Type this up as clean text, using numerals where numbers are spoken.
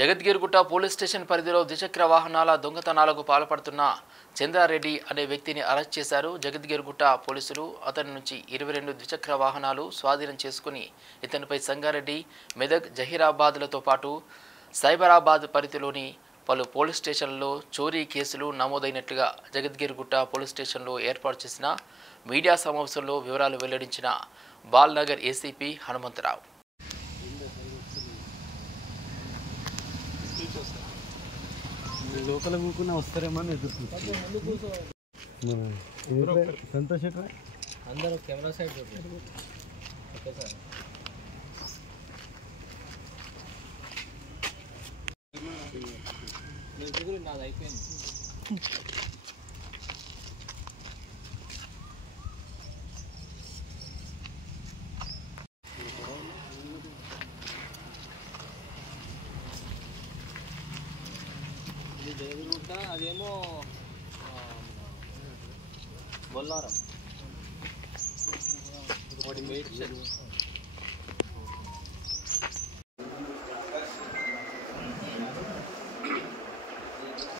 Jagadgirigutta police station పరిధిలో ద్విచక్ర వాహనాల దొంగతనాలకు పాల్పడుతున్న చంద్రారెడ్డి అనే వ్యక్తిని అరెస్ట్ చేశారు. జగద్గిరిగుట్ట పోలీసులు అతని నుంచి 22 ద్విచక్ర వాహనాలు స్వాధీనం చేసుకుని ఇతనిపై సంగారెడ్డి, మెదక్, జహీరాబాద్లతో పాటు సైబరాబాద్ పరిధిలోని పలు పోలీస్ స్టేషన్లలో చోరీ కేసులు నమోదైనట్లుగా జగద్గిరిగుట్ట పోలీస్ స్టేషన్లో ఏర్పాటు చేసిన మీడియా సమావేశంలో వివరాలు వెల్లడించిన బాల్నగర్ ఏసీపీ హనుమంతరావు. లోపల కూకున్నా వస్తారేమో అని సంతోష్ అందరూ కెమెరా సైడ్ చూడండి. Okay sir. నాది అయిపోయింది. ఇది జగద్గిరిగుట్ట, అదేమో బొల్లారం. ఒకటి